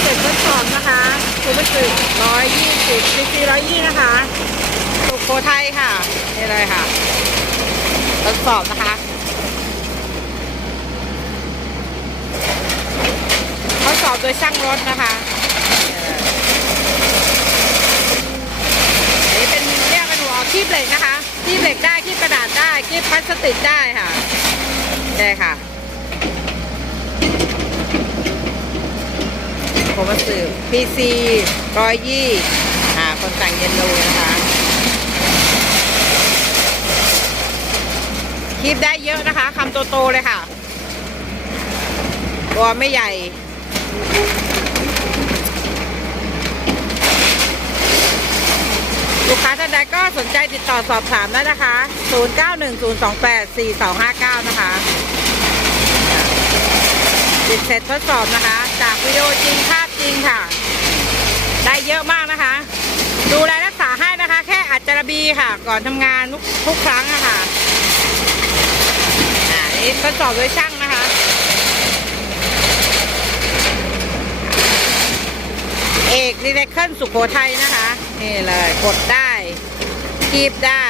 เสร็จทดสอบนะคะคูบัสึร้อยยี่สิบซีซีร้อยยี่นะคะสุโขทัยค่ะ นี่เลยค่ะ ทดสอบนะคะทดสอบโดยช่างรถนะคะนนี้เป็นเรียกเป็นหัวคีบเหล็กนะคะคีบเหล็กได้คีบกระดาษได้คีบพลาสติกได้ค่ะได้ค่ะ มาสืบ PC ร้อยยี่อ่าคนสั่งเย็นโลนะคะคีบได้เยอะนะคะคำโตๆเลยค่ะ ตัวไม่ใหญ่ลูกค้าท่านใดก็สนใจติดต่อสอบถามได้นะคะ 0910284259 นะคะติดเสร็จทดสอบนะคะ จากวิดีโอจริงภาพ ริงค่ะ ได้เยอะมากนะคะ ดูแลรักษาให้นะคะ แค่อัจจารบีค่ะ ก่อนทำงานทุกทุกครั้งอะค่ะอ่านี่ทดสอบโดยช่างนะคะเอกรีไซเคิลสุโขทัยนะคะ นี่เลย กดได้คีบได้